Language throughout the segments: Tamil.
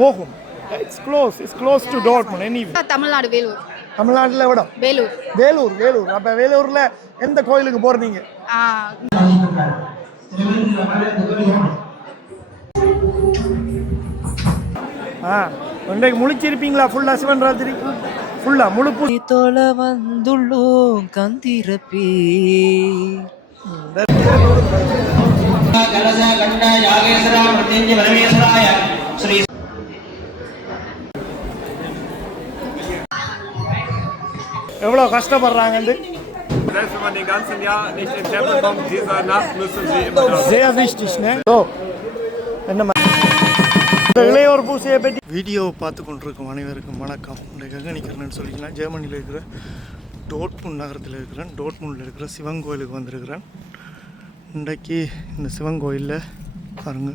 போகும். It's close to Dortmund anyway. Tamil Nadu Vellore. தமிழ்நாட்டுல விட வேலூர். வேலூர். அப்ப வேலூர்ல எந்த கோயிலுக்கு போறீங்க? இன்றைக்கு முழிச்சிருப்பீங்களா ஃபுல்லா சிவன் ராத்திரி? ஃபுல்லா முழு தோல வந்துள்ளோம் கந்திரப்பே எவ்வளோ கஷ்டப்படுறாங்கன்னு. Selbst wenn man den ganzen Jahr nicht in den Tempel kommt, diese Nacht müssen sie immer da. Sehr wichtig, ne? So. என்ன இந்த இளையோர் பூசையை பற்றி வீடியோவை பார்த்து கொண்டிருக்கும் அனைவருக்கும் வணக்கம். இன்றைக்கு எங்கே நிற்கிறேன்னு சொல்லிக்கலாம், ஜெர்மனியில் இருக்கிற டோட்முண்ட் நகரத்தில் இருக்கிறேன். டோட்முண்டில் இருக்கிற சிவன் கோயிலுக்கு வந்திருக்கிறேன். இன்றைக்கு இந்த சிவன் கோயிலில் பாருங்க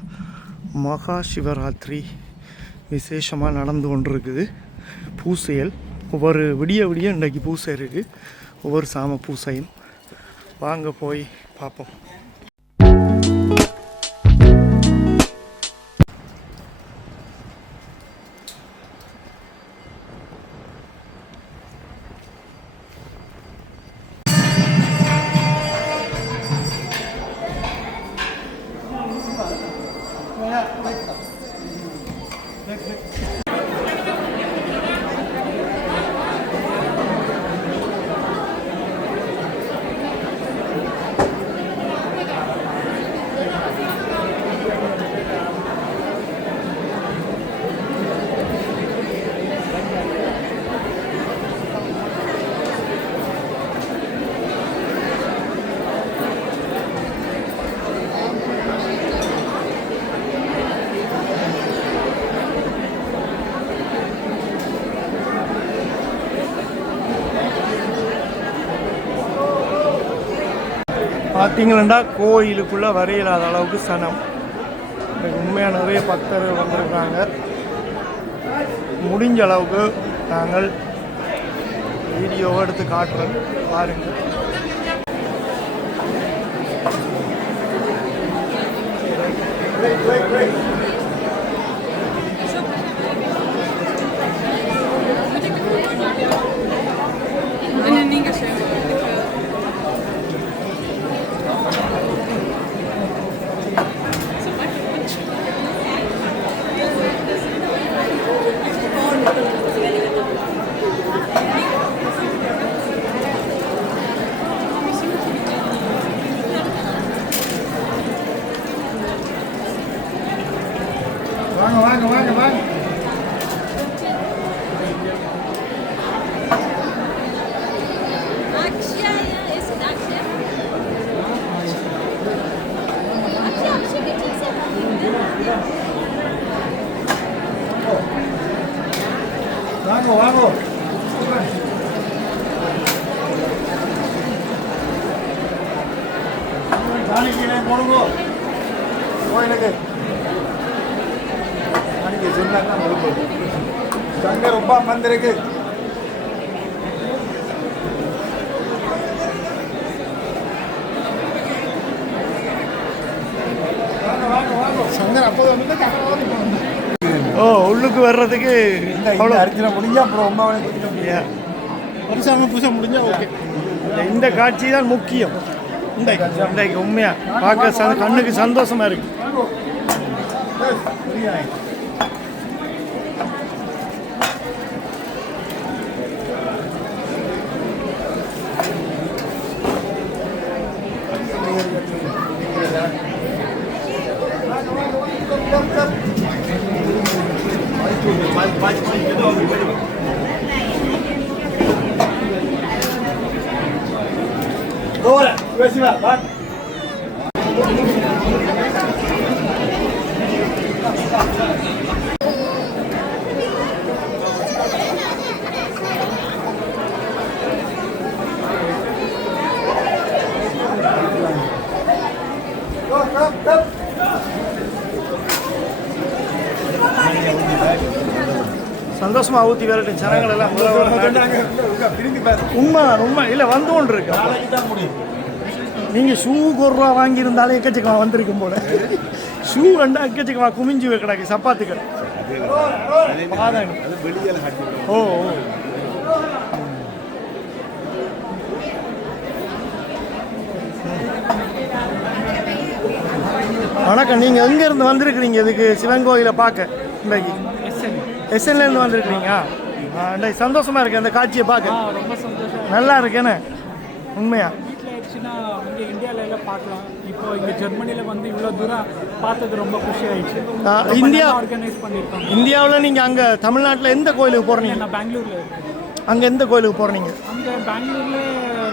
மகா சிவராத்திரி விசேஷமாக நடந்து கொண்டிருக்குது. பூசைகள் ஒவ்வொரு விடிய இன்றைக்கு பூசை இருக்குது, ஒவ்வொரு சாம பூசையும். வாங்க போய் பார்ப்போம். பார்த்தீங்களா கோயிலுக்குள்ளே வரையில்லாத அளவுக்கு சனம். உண்மையாக நிறைய பக்தர்கள் வந்திருக்காங்க. முடிஞ்ச அளவுக்கு நாங்கள் வீடியோவை எடுத்து காட்டுறோம், பாருங்கள். வாங்க. காணிக்கை போடுங்க கோயிலுக்கு. சங்க ரொம்ப வந்திருக்கு. ஓ உள்ளுக்கு வர்றதுக்கு அர்ச்சனை முடிஞ்சா அப்புறம் வருஷம் பூசை முடிஞ்சா ஓகே. இந்த காட்சி தான் முக்கியம். இன்றைக்கு உண்மையாக பார்க்க கண்ணுக்கு சந்தோஷமா இருக்கு. சந்தோஷமா ஊற்றி விரட்டு ஜனங்கள் எல்லாம் உண்மை இல்லை வந்து கொண்டு இருக்கு. நீங்கள் ஷூக்கு ஒரு ரூபா வாங்கியிருந்தாலே எக்கச்சக்கமாக வந்திருக்கும் போல. ஷூ கண்டா எக்கச்சக்கமாக குமிஞ்சு கிடக்கு சப்பாத்துக்கள். ஓ வணக்கம். நீங்கள் எங்கேருந்து வந்திருக்கிறீங்க இதுக்கு சிவன் கோயிலை பார்க்க? இன்றைக்கு எஸ்என்லேருந்து வந்திருக்கிறீங்க. இன்றைக்கு சந்தோஷமாக இருக்குது அந்த காட்சியை பார்க்க. ரொம்ப சந்தோஷம். நல்லா இருக்கேன்னு உண்மையா? வீட்டில் ஆயிடுச்சுன்னா இங்கே இந்தியாவில எல்லாம் பார்க்கலாம். இப்போ இங்கே ஜெர்மனியில் வந்து இவ்வளோ தூரம் பார்த்தது ரொம்ப குஷி ஆயிடுச்சு. இந்தியா ஆர்கனைஸ் பண்ணியிருக்கோம். இந்தியாவில் நீங்கள் அங்கே தமிழ்நாட்டில் எந்த கோயிலுக்கு போகிறீங்க? நான் பெங்களூரில் இருக்கேன். அங்கே எந்த கோயிலுக்கு போகிறீங்க? அங்கே பெங்களூரில்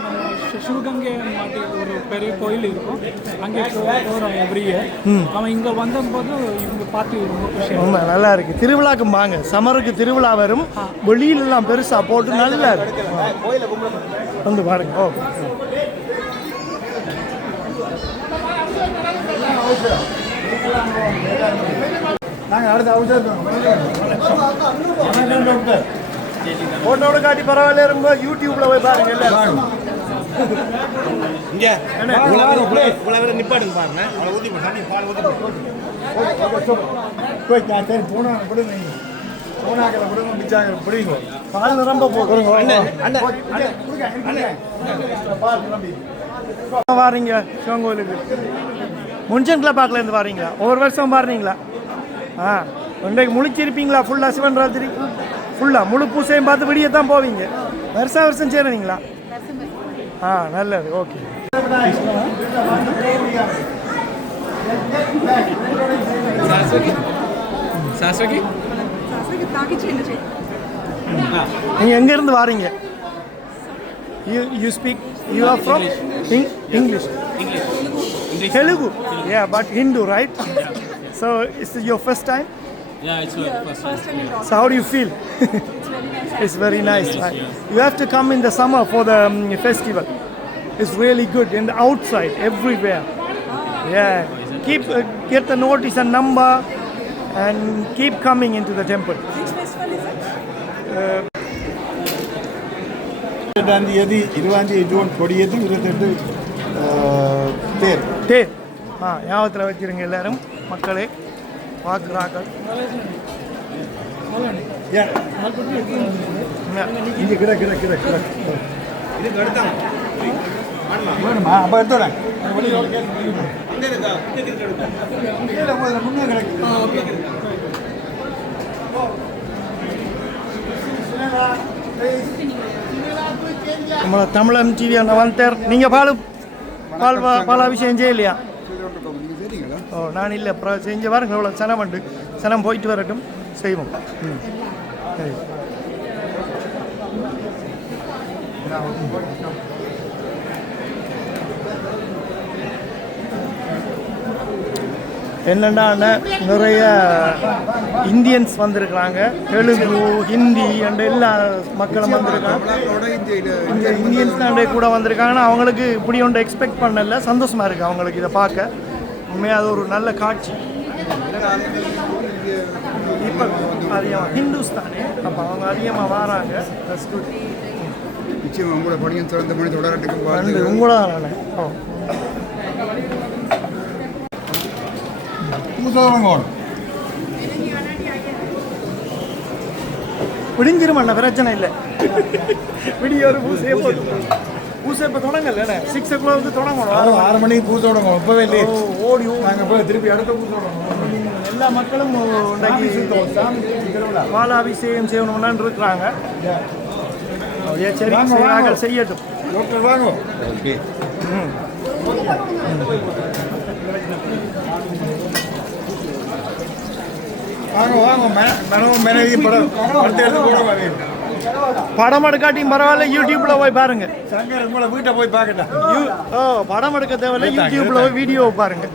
நம்ம சிவகங்கை மாதிரி ஒரு பெரிய கோயில் இருக்கும். அங்கே போகிறோம் எவ்ரி இயர். அவன் இங்கே வந்தபோது இவங்க பார்த்து ரொம்ப குஷி. ரொம்ப நல்லா இருக்குது. திருவிழாக்கு வாங்க. சமருக்கு திருவிழா வரும். வெளியிலலாம் பெருசாக போட்டு நல்லா இருக்கு. வந்து பாருங்க. ஓ நாங்கள் அடுத்த அவசரம் போட்டோட காட்டி பரவாயில்ல. ரொம்ப யூடியூப்ல போய் பாருங்க. எல்லாரும் நிப்பாடுங்க பாருங்க. சரி போனா கொடுங்க. போனாக்களை கொடுங்க. மிச்சாங்க பிடிங்க. பால் நிரம்ப போகிறோங்க. வாரீங்க சிவன் கோயிலுக்கு? முன்சன்கில் பார்க்கலேருந்து வாரீங்களா? ஒவ்வொரு வருஷம் பாருறீங்களா? இன்றைக்கு முழிச்சிருப்பீங்களா? ஃபுல்லாக சிவன் ராத்திரி ஃபுல்லாக முழு பூசையும் பார்த்து விடிய தான் போவீங்க. வருஷம் சேருவீங்களா? நல்லது. ஓகே. நீங்கள் எங்கேருந்து வாரீங்க? You speak you are from English. Telugu. Yeah, but Hindu, right? So is this your first time? Yeah, it's your first time. So how do you feel? It's very nice. Right? You have to come in the summer for the festival. It's really good in the outside, everywhere. Yeah. Keep get the notice and number, and keep coming into the temple. Which festival is it? 20 June கொடியேற்றி 28 தேர். ஞாபகத்தில் வச்சுருங்க எல்லாரும் மக்களே. பார்க்குறாக்கள் இங்கே கிட வேணுமா? அப்போ எடுத்துறேன். முன்னே கிடக்கு. நம்மள தமிழன் டிவி அண்ணா வந்துட்டார். நீங்கள் பால் அபிஷேகம் செய்யலையா? ஓ நான் இல்லை. அப்புறம் செஞ்ச பாருங்க. இவ்வளோ சனம் உண்டு. சனம் போயிட்டு வரட்டும், செய்வோம். சரி. என்னென்னா நிறைய இந்தியன்ஸ் வந்திருக்கிறாங்க. தெலுங்கு, ஹிந்தி அண்ட் எல்லா மக்களும் வந்திருக்காங்க. இந்த இந்தியன்ஸ் கூட வந்திருக்காங்கன்னா அவங்களுக்கு இப்படி ஒன்று எக்ஸ்பெக்ட் பண்ணல. சந்தோஷமாக இருக்குது அவங்களுக்கு இதை பார்க்க. உண்மையாக அது ஒரு நல்ல காட்சி. இப்போ அதிகமாக ஹிந்துஸ் தானே, அப்போ அவங்க அதிகமாக வராங்க. நிச்சயம் உங்களோட பணியும் திறந்த மணி தொடரட்டுக்கு உங்களோட தானே. ஓ விடிஞ்சிருமண்ணா, பிரச்சனை இல்லை. விடிய ஒரு பூசையே போதும். பூசை இப்போ தொடங்கல. 6 o'clock தொடங்கணும். 6 மணிக்கு பூசை தொடங்கும். இப்போவே இல்லை. ஓடி நாங்கள் போய் திருப்பி அடுத்த பூசை தொடங்கணும். எல்லா மக்களும் பாலாபிஷேகம் செய்யணும்னு இருக்கிறாங்க. சரி, நாங்கள் செய்யட்டும். வாங்க. ஓகே. படம் எடுக்காட்டியும் பரவாயில்ல, யூடியூப்ல போய் பாருங்க. உங்களை வீட்டை போய் பார்க்கட்டேன். படம் எடுக்க தேவையில்ல, யூடியூப்ல போய் வீடியோ பாருங்க.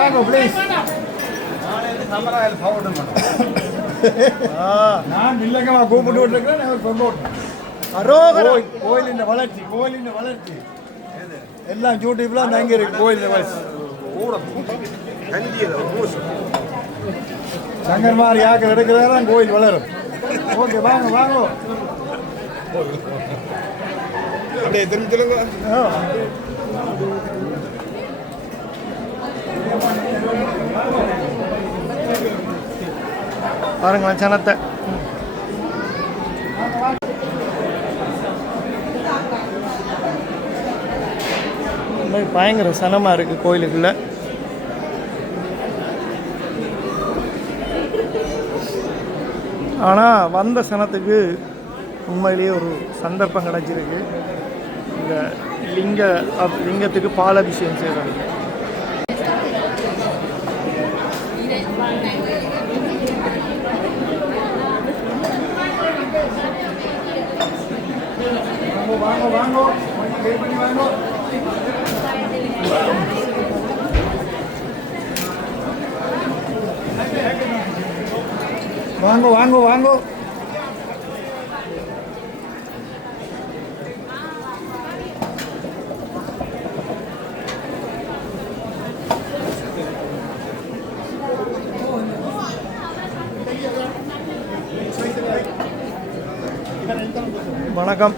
வாங்க ப்ளீஸ். நான் இல்லைங்கம்மா கூப்பிட்டு விட்டுருக்கேன். கோயிலின் வளர்ச்சி எல்லாம் யூடியூப்ல அங்கே இருக்கு. கோயிலின் வளர்ச்சி சங்கர்மார் யாக்கள் எடுக்கிறதான் கோயில் வளரும். ஓகே வாங்க வாங்க. அப்படியே திரும்ப பாருங்களேன் சனத்தை. பயங்கர சனமாக இருக்குது கோயிலுக்குள்ள. ஆனால் வந்த சனத்துக்கு உண்மையிலேயே ஒரு சந்தர்ப்பம் கிடச்சிருக்கு. இந்த லிங்கத்துக்கு பாலாபிஷேகம் செய்கிறாங்க. வாங்க வாங்க வாங்க. வாங்க வாங்க வாங்க. வணக்கம்.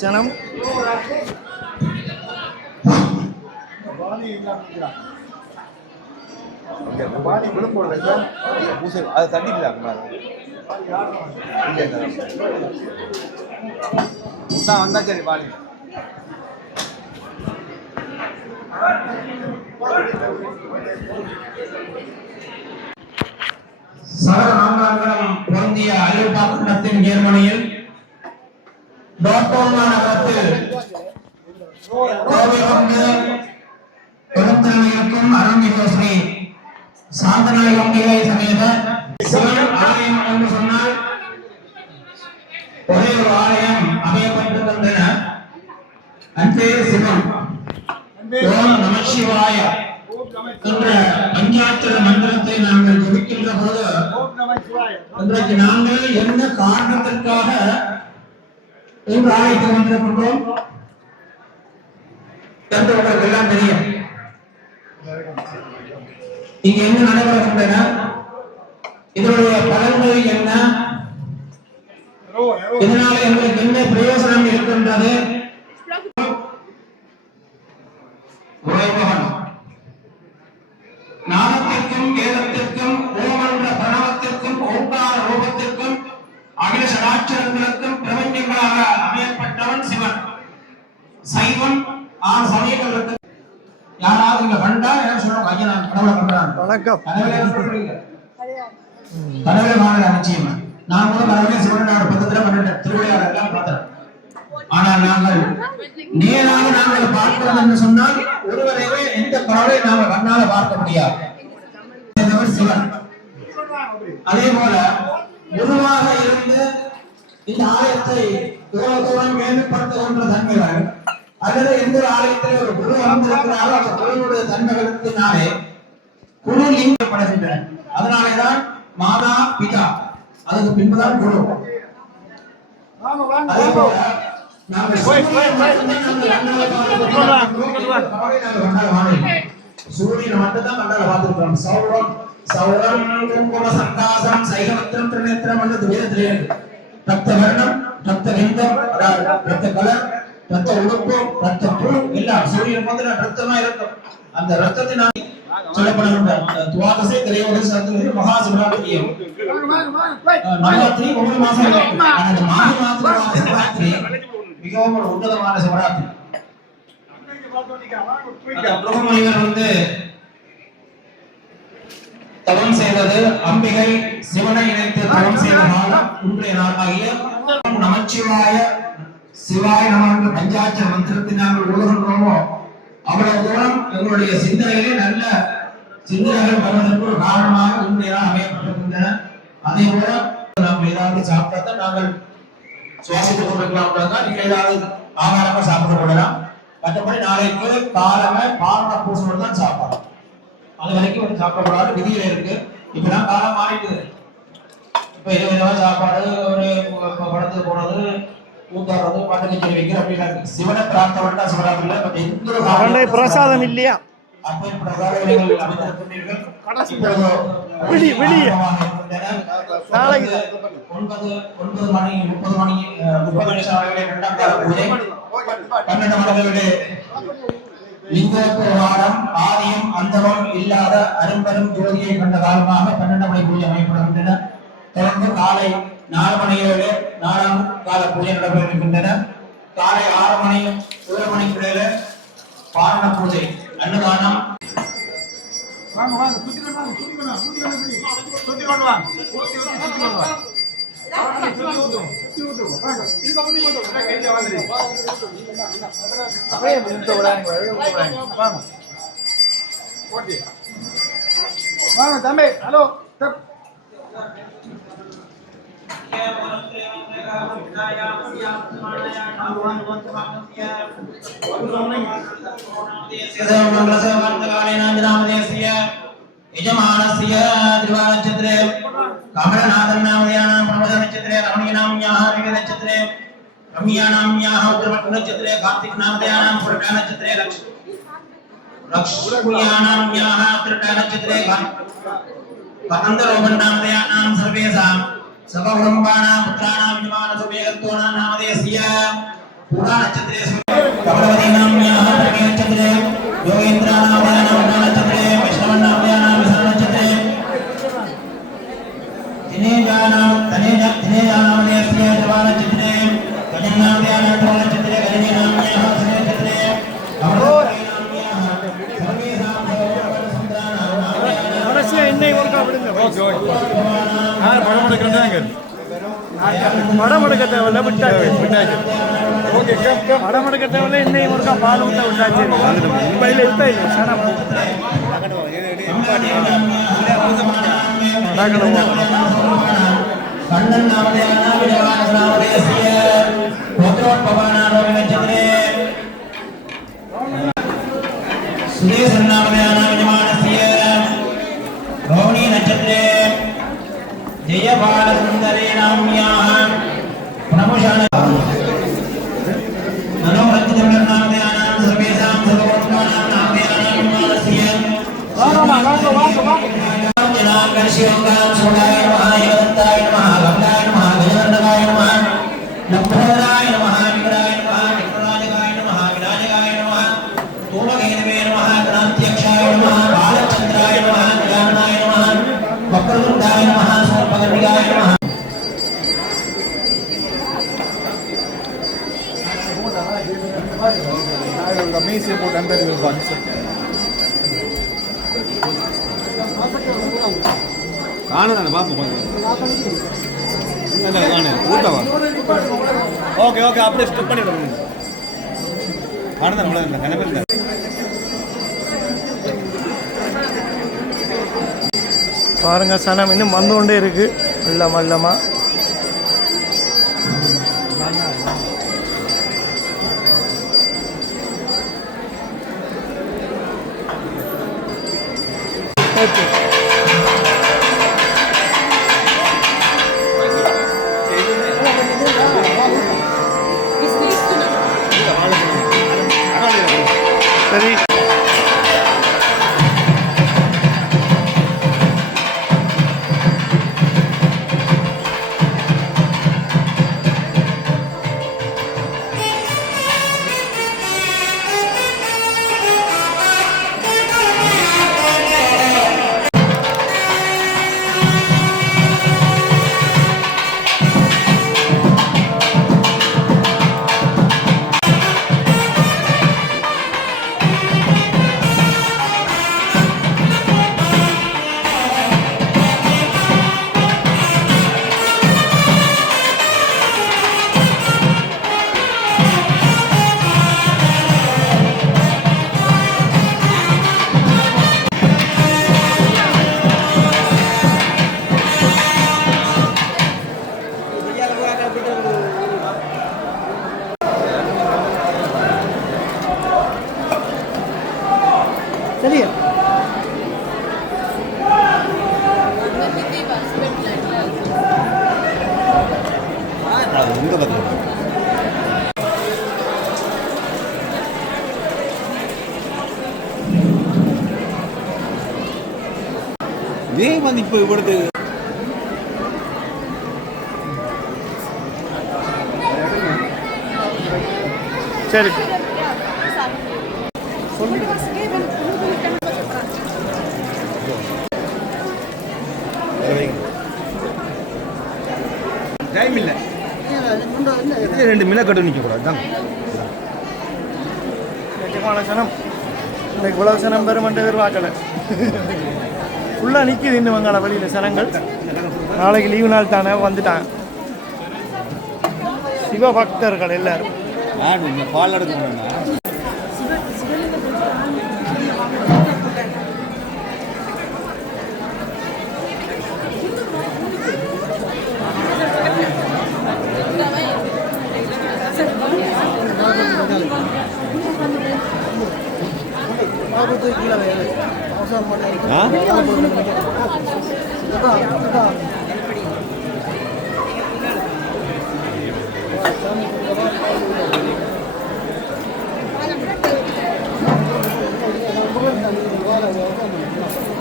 ஜனம் அது தண்ணிக்கலாம் வந்தா சரி பாடி. சகலமங்கலம் பொருந்திய அயல்பாக்கத்தின் ஜெர்மனியில் டாட்போல் நகரத்தில் கோவில் கொண்டு இருக்கும் அருள்மிகு ஸ்ரீ சாந்தநாயகி அம்பிகை சமேத சிவன் ஆலயம் என்று சொன்னால் ஒரே ஒரு ஆலயம் அமையப்பட்டிருக்கின்றன. அன்பே சிவம். ஓம் நம சிவாய என்ற பஞ்சாட்சர மந்திரத்தை நாங்கள் ஜபிக்கின்ற போது இன்றைக்கு நாங்கள் என்ன காரணத்திற்காக இந்த ஆலயத்தை வந்திருக்கின்றோம் என்று உங்களுக்கு எல்லாம் தெரியும். இங்க என்ன நடைபெறுகின்றன, இதனுடைய பலன்கள் என்ன, இதனால எங்களுக்கு என்ன பிரயோசனம் இருக்கின்றது. நாமத்திற்கும் வேதத்திற்கும் ஓமன்ற பிரணவத்திற்கும் ஓங்கார ரூபத்திற்கும் அகில சடாட்சரங்களுக்கும் பிரபஞ்சங்களாக அமையப்பட்டவன் சிவன். சைவம் ஆறு சமயங்களுக்கு யாராவது இங்க கண்டா என்ன சொல்லுவாங்க, ஐயா நான் கடவுளை கண்டான். வணக்கம். கடவுளை வாங்கல நிச்சயமா. நான் கூட கடவுளை சிவனார் பக்கத்துல பண்ணிட்டேன், திருவிழா எல்லாம் பார்த்தேன். ஆனால் நாங்கள் நேராக நாங்கள் பார்க்கிறோம் என்று சொன்னால் ஒருவரையே எந்த கடவுளை நாங்கள் கண்ணால பார்க்க முடியாது. சிவன் அதே போல குருவாக இருந்து இந்த ஆலயத்தை தூரம் மேம்படுத்துகின்ற தன்மைகள் அல்லது எந்த ஆலயத்தில் ஒரு குரு அமர்ந்திருக்கிறாரோ அந்த குருவுடைய தன்மைகளினாலே குரு லிங்கப்படுகின்றன. அதனாலேதான் மாதா பிதா அதுக்கு பின்புதான் குரு. அதே போல சூரியனை மட்டும்தான் கண்டால பார்த்திருக்கிறோம். சௌரம் சௌரம் குங்கும சந்தாசம் சைகமத்திரம் திருநேத்திரம் அல்லது வேதத்திலே ரத்த வர்ணம் ரத்த லிங்கம் ரத்த கலர் ரத்த உடுப்பு ரத்த புழு எல்லாம் சூரியன் வந்து ரத்தமா இருக்கும். அந்த ரத்தத்தினால் சொல்லப்படுகின்ற துவாதசை திரையோதசி மகா சிவராத்திரி நவராத்திரி 1 மாசம் இருக்கும். அந்த மாசி மாசம் சிவராத்திரி மிகவும் ஒரு உன்னதமான சிவராத்திரி. பிரம்மமுனிவர் வந்து தவம் செய்தது அம்பிகை சிவனை இணைத்து தவம் செய்த நாள் இன்றைய நாளாகிய நமச்சிவாய சிவாய நம என்ற பஞ்சாட்சர மந்திரத்தை நாங்கள் ஓதுகின்றோமோ அவ்வளவு தூரம் எங்களுடைய சிந்தனையிலே நல்ல சிந்தனைகள் வருவதற்கு ஒரு காரணமாக இன்றைய நாள் அமையப்பட்டிருக்கின்றன. அதே போல நாம் ஏதாவது சாப்பிட்டா நாங்கள் சுவாசித்துக் கொண்டிருக்கலாம், நீங்க ஏதாவது ஆகாரமா சாப்பிட்டு கொள்ளலாம். மற்றபடி நாளைக்கு காலமே பாரண பூசோடு தான் சாப்பாடு, அது வரைக்கும் ஒரு சாப்பிடக்கூடாது விதியில இருக்கு. இப்பதான் காலம் மாறிட்டு இப்ப விதவிதமா சாப்பாடு, ஒரு படத்துக்கு போனது, ஊத்தாடுறது, பாட்டுக்கு சொல்லி வைக்கிற அப்படின்னா சிவனை பிரார்த்தனை சிவராத்திரில பட் எந்த ஒரு பிரசாதம் இல்லையா நாளைக்கு 9 மணி 30 மணி 30 நிமிஷம் அளவிலே 2ஆம் கால பூஜை 12 மணிகளே லிங்கோத்வாரம் ஆதியும் அந்தமும் இல்லாத அரும்பெரும் ஜோதியை கண்ட காலமாக 12 மணி பூஜை அமையப்படுகின்றன. தொடர்ந்து காலை 4 மணிகளே 4ஆம் கால பூஜை நடைபெற இருக்கின்றன. காலை 6 மணி 7 மணிக்குள்ளே பாரண பூஜை அன்னதானம். வாங்க வாங்க சுத்தி கொண்டு வாங்க சுத்தி கொண்டு வாங்க வாங்க தம்பி. ஹலோ यजमानस्य त्रिवारनक्षत्रे कमलनाथनामयानां प्रमोदनक्षत्रे रमणीयनाम्याः विवेकनक्षत्रे रम्यानाम्याः उत्तरपक्षनक्षत्रे कार्तिकनामयानां पुरटानक्षत्रे लक्ष्म्यानाम्याः उत्तरटानक्षत्रे पतन्तरोपन्नामयानां सर्वेषां सकुटुम्बानां पुत्राणां यजमानसुभेगत्वानां नामधेयस्य पुराणक्षत्रे कमलवतीनाम्याः नक्षत्रे योगेन्द्रानामयानां नक्षत्रे वैष्णवनामयानां विष्णुनक्षत्रे दिनेजानामधेयस्य जवानक्षत्रे गजनामयानां नक्षत्रे गजनीनाम्याः नक्षत्रे कमलवतीनाम्याः सर्वेषां கடைசியா இன்னைக்கு ஒர்க்கா விடுங்க. படம் எடுக்க தேவையில்ல, விட்டாச்சு. படம் எடுக்க தேவையில்ல, இன்னைக்கு ஒர்க்கா பால் விட்டா விட்டாச்சு. மும்பையில் இப்போ இல்லை சனம் கண்ணன் நாமதேவனா விஜயவாசனாமதேசிய கோத்ரோத்பவானாரோபி நட்சத்திரே சுதேசன் நாமதேவனா விஜயமானசிய கௌணி நட்சத்திரே ஜெயபால சுந்தரே நாம்யாः பிரமுஷான மனோரஞ்சிதம் நாமதேவனாம் சர்வேஷாம் சர்வோத்மானாம் நாமதேவனாம் விஜயமானசிய शिवंगां सोडाय नमः योगंताय नमः गंगाय नमः गजवर्णकाय नमः लंबोदराय नमः विकराय नमः विकराजकाय नमः विराजकाय नमः तोमकेतवे नमः क्रांत्यक्षाय नमः बालचंद्राय नमः ज्ञानाय नमः वक्रतुंडाय नमः सर्पकर्णिकाय नमः மீசை போட்டு அந்த காணுதானே பாப்போம் காணு ஊட்டவா ஓகே ஓகே அப்படியே ஸ்டெப் பண்ணிடுறோம் காணுதான் நம்மள இந்த கணக்கு பாருங்க சனம் இன்னும் வந்து கொண்டே இருக்கு மெல்ல மெல்லமா. ஓகே சரி. சரியா இந்த பக்கம் ஏன் வந்து இப்போ இவ்வளவு சரி டைம் இல்லை 2 மினக்கட்டு நிற்கக்கூடாது தான் சனம் இன்னைக்கு இவ்வளவு சனம் பெருமன்ற எதிர்பார்க்கலை ஃபுல்லாக நிற்கிது இன்னும் வங்காள வழியில் சனங்கள் நாளைக்கு லீவு நாள் தானே வந்துட்டாங்க சிவபக்தர்கள் எல்லாரும் பால் எடுக்கணும்னா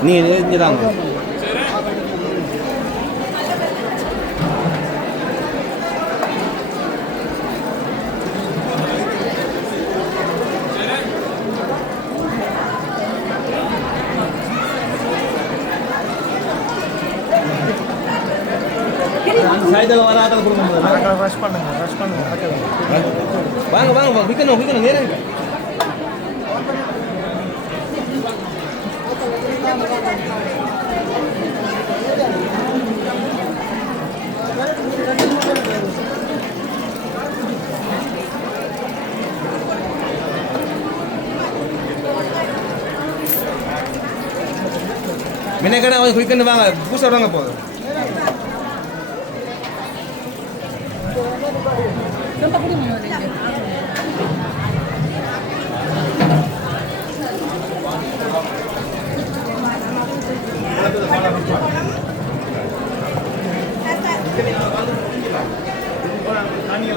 நீ இங்கே தாங்க சாயந்தரம் வராத கொடுங்க ரஷ் பண்ணுங்க வாங்க வாங்க விற்கணும் நேரம் மின்னக்கடை அவங்க குயிக்கன்னு வாங்க பூசா வாங்க போதும்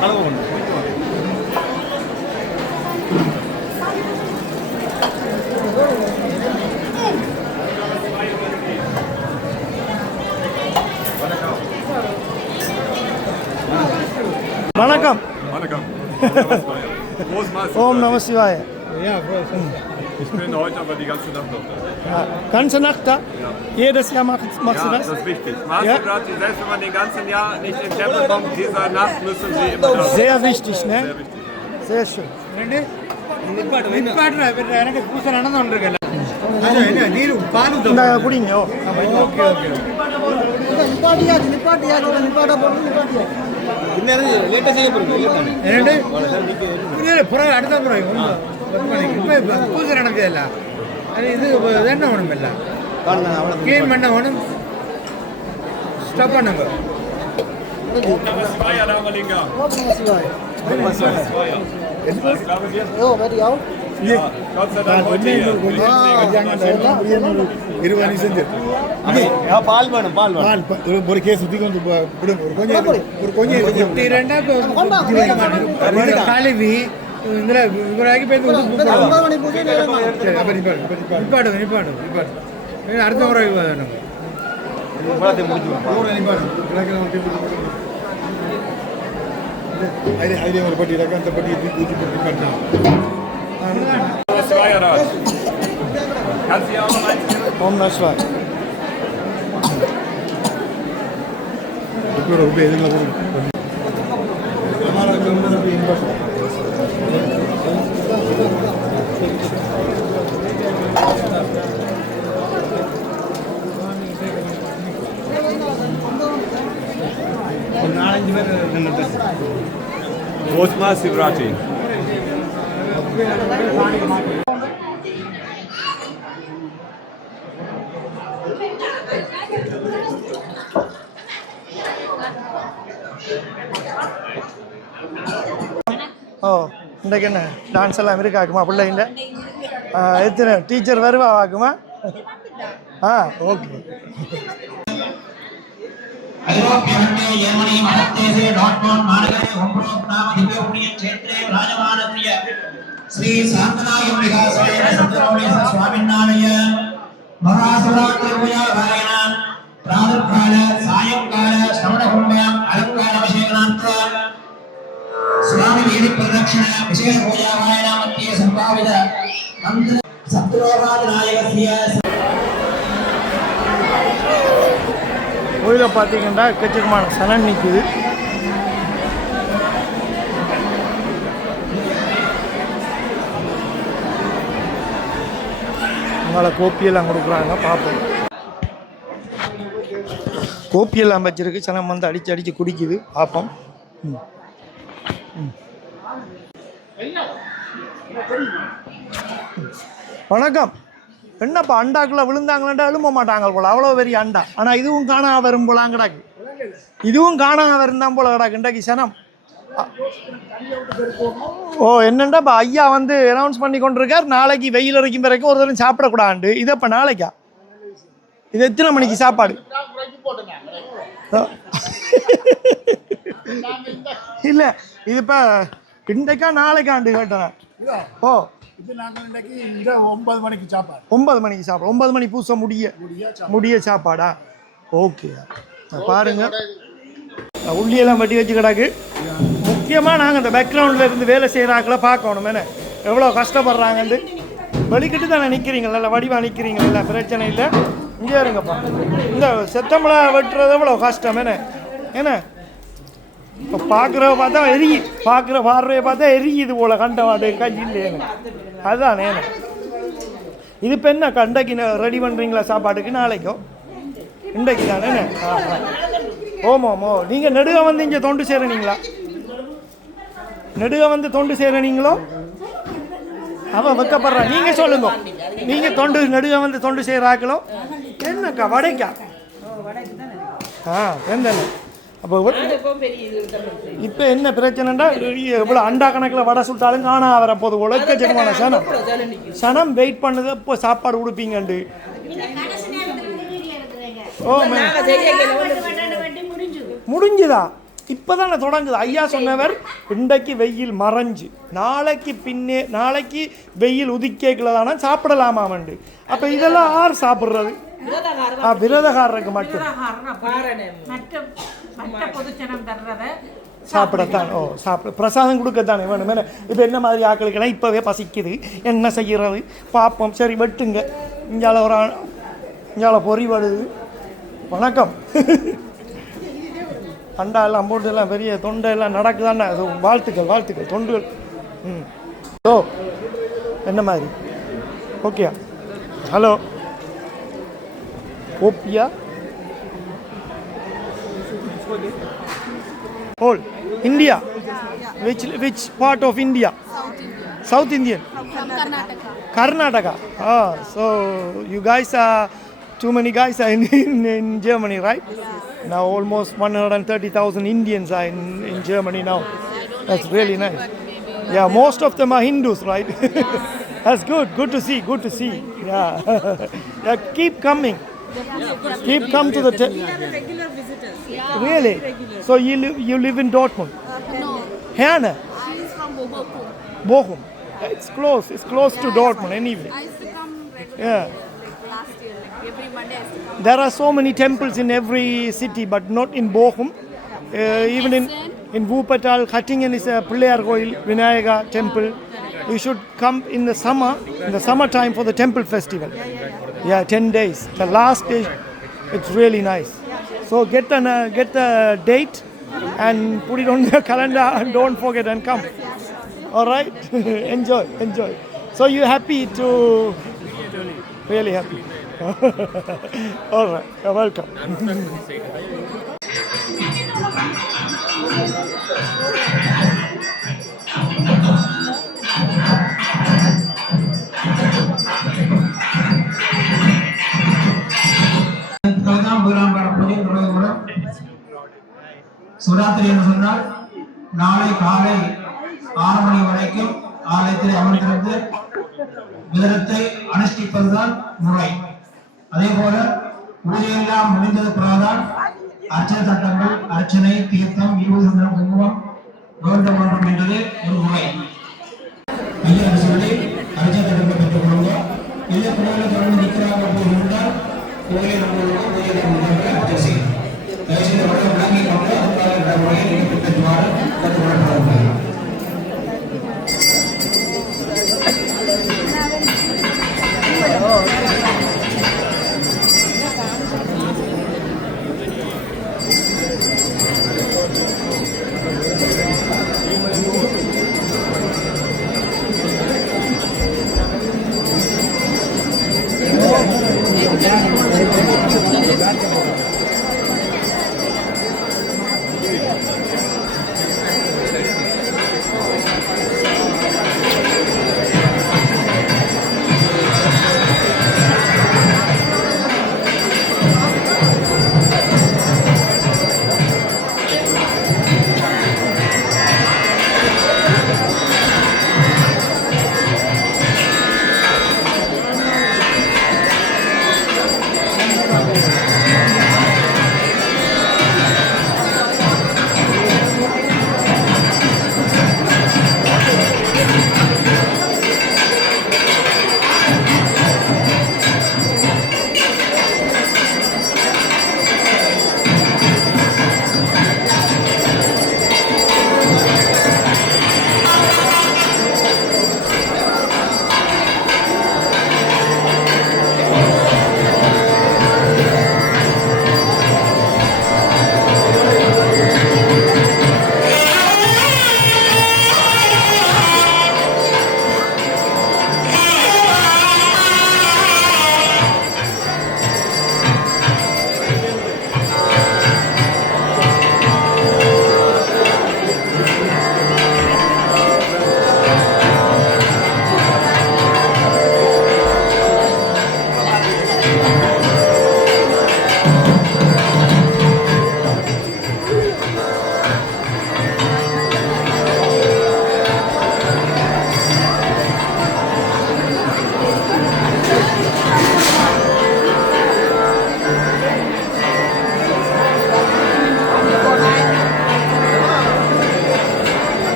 கலவை ஒன்று வணக்கம் Wonderkom. Groß Maß. ஓம் நம சிவாய Ich bin heute aber die ganze Nacht noch da. ganze Nacht da? Jedes Jahr machst du Ja, das? das ist wichtig. Mastergrad, selbst wenn man den ganzen Jahr nicht in den Tempel kommt, dieser Nacht müssen Sie immer da sein. Sehr wichtig, ne? Sehr wichtig. Sehr schön. இந்த குடிங்க ஓ ஓகே ஓகே லேட்டாக செய்ய போகிறீங்க அடுத்த முறை இப்போ பூஜை நடக்குதுல்ல அது இது என்ன வேணும் இல்லை க்ளீன் பண்ண வேணும் ஸ்டாப் பண்ணுங்க Namah Ramalinga. Ja, Gott sei Dank heute hier. இருபது செஞ்சு பால் வேணும் பால் வேணும் ஒரு கேஸ் சுற்றி கொண்டு ஒரு கொஞ்சம் கழுவி இதில் இவராகி போய் நிப்பாடு அடுத்த முறை வேணும் அதிலே ஒரு பட்டி இருக்கு அந்த பட்டியை ஊற்றி போட்டு பண்ணலாம் Zweierrad. Kannst du auch noch eins nehmen? ஓம் நம சிவாய Groß Maß Sivrati. ஓ இன்றைக்கு என்ன டான்ஸ் எல்லாம் இருக்காக்குமா பிள்ளைங்க எத்தனை டீச்சர் வருவா வாக்குமா? ஓகே. ஐரோப்பிய खंडे जर्मनी महादेशे डॉर्टमुंड मानगरे ओम्प्रोक्ताम दिव्यपुण्य क्षेत्रे राजमानप्रिय श्री शांतनायम्बिका सन्तरोणेश स्वामिनालय महाशिवरात्रि पूजा भागेन प्रातःकाल सायंकाल श्रवणकुंभम् अलङ्कारभिषेकान्त स्वामी वेदी प्रदक्षिण विशेष पूजा भागेन मध्ये संभावित मंत्र सप्तलोकाधिनायकस्य கோயிலை பார்த்தீங்கன்னா எக்கச்சக்கமான சனம் நிற்குது. அவங்கள கோப்பியெல்லாம் கொடுக்குறாங்க, பார்ப்போம். கோப்பியெல்லாம் வச்சிருக்கு, சனம் வந்து அடித்து அடித்து குடிக்குது, பார்ப்போம். வணக்கம். என்னப்பா அண்டாக்குள்ள விழுந்தாங்களா எழும்ப மாட்டாங்க போல, அவ்வளோ பெரிய அண்டா. ஆனால் இதுவும் காணாம வரும் போலாம் கிடாக்கு, இதுவும் காணாம இருந்தான் போல கிடாக்கு இன்றைக்கு சனம். ஓ என்னண்டாப்பா ஐயா வந்து அனௌன்ஸ் பண்ணி கொண்டிருக்கார், நாளைக்கு வெயில் வரைக்கும் வரைக்கும் ஒரு தரம் சாப்பிடக்கூடாது. இது இப்போ நாளைக்கா? இது எத்தனை மணிக்கு சாப்பாடு? இல்லை இது இப்போ இன்றைக்கா நாளைக்காண்டு கேட்டேன். ஓ இது நாங்கள் இன்னைக்கு 9 மணிக்கு சாப்பாடு. 9 மணிக்கு சாப்பாடு. 9 மணி பூச முடிய சாப்பாடா? ஓகே. பாருங்க உள்ளியெல்லாம் வட்டி வச்சு கிடாக்கு. முக்கியமாக நாங்கள் இந்த பேக்ரவுண்டில் இருந்து வேலை செய்கிறாக்களை பார்க்கணும். என்ன எவ்வளோ கஷ்டப்படுறாங்கன்னு. வெளிக்கிட்டு தானே நிற்கிறீங்களா, இல்லை வடிவாக நிற்கிறீங்களா, பிரச்சனை இல்லை. இங்கே இருங்கப்பா. இந்த செத்தம்பளை வெட்டுறது எவ்வளோ கஷ்டம். என்ன இப்போ பார்க்குறவ பார்த்தா பார்க்குறவைய பார்த்தா எரியுது போல கண்டவாடு கையில். அதுதானே இது இப்போ என்ன கண்டைக்கு ரெடி பண்ணுறீங்களா சாப்பாட்டுக்கு? நாளைக்கோ இன்றைக்கு தானே? ஓமோ நீங்கள் நெடுக வந்து இங்கே தொண்டு சேரனீங்களா? நெடுக வந்து தொண்டு சேரனீங்களோ? அவன் வைக்கப்படுறான். நீங்கள் சொல்லுங்க, நீங்கள் நெடுக வந்து தொண்டு செய்கிறாக்களோ? என்னக்கா வடைக்கா? எந்த அப்போ இப்போ என்ன பிரச்சனைண்டா, எவ்வளோ அண்டா கணக்கில் வடை சுட்டாலும் காணா வர போது போல எக்கச்சக்கமான சனம் வெயிட் பண்ணுது. இப்போ சாப்பாடு கொடுப்பீங்கண்டு. ஓ முடிஞ்சுதா? இப்போ தானே தொடங்குது. ஐயா சொன்னவர் இன்றைக்கு வெயில் மறைஞ்சு நாளைக்கு வெயில் உதிக்கல தானே சாப்பிடலாமாமண்டு. அப்போ இதெல்லாம் யார் சாப்பிட்றது? விரதகாரருக்கு மட்டும் சாப்பிடத்தான். ஓ பிரசாதம் கொடுக்கத்தானே வேணும். இப்போ என்ன மாதிரி ஆக்களுக்கெல்லாம் இப்போவே பசிக்குது, என்ன செய்கிறது பார்ப்போம். சரி வெட்டுங்க. இங்கால பொறி வருது. வணக்கம். அண்டா எல்லாம் போட்டு எல்லாம் பெரிய தொண்டை எல்லாம் நடக்குதானே. அது வாழ்த்துக்கள் தொண்டுகள். ஓ என்ன மாதிரி? ஓகே. ஹலோ கோப்பியா all India. Which part of India? South Indian. Karnataka. So you guys are too many guys are in Germany, right? Now almost 130,000 Indians are in Germany now. That's really nice. Yeah, most of them are Hindus, right? That's good to see. Yeah. Keep coming. Come to the regular visitors. Really? So you live in Dortmund? No. Herne? She's from Bochum. It's close to Dortmund anyway. I used to come regularly. Yeah. Like last year, like every Monday I used to come. There are so many temples in every city, but not in Bochum. Even in Wuppertal, Hattingen is a Pullayarkoil Vinayaka temple. You should come in the summertime for the temple festival. Yeah, 10 days. The last day, it's really nice. So get the date and put it on your calendar and don't forget and come. All right? Enjoy. So you're happy to... Really happy. All right, you're welcome. Shivaratri என்று சொன்னால் நாளை காலை 6 மணி வரைக்கும் ஆலயத்தில் அமர்ந்திருந்து விரதத்தை அனுஷ்டிப்பதுதான் முறை. அதே போல பூஜையெல்லாம் முடிந்தது பிறகுதான் அர்ச்சனை சட்டங்கள், அர்ச்சனை, தீர்த்தம், விபூஷணம், குங்குமம் வேண்டும் என்பது ஒரு முறை. ஐயா சொல்லி அர்ச்சனை சட்டங்களை பெற்றுக் கொள்ளுங்க. இல்லை கோயிலை தொடர்ந்து நிற்கிறாங்க போயிருந்தால் கோயிலை நம்மளுக்கு அர்ச்சனை செய்யணும். தயவுசெய்து வழக்கம் விளங்கிக் கொண்டு அதுக்காக முறையை பின்பற்றுமாறு கற்றுக்கொள்ளப்படுகிறது.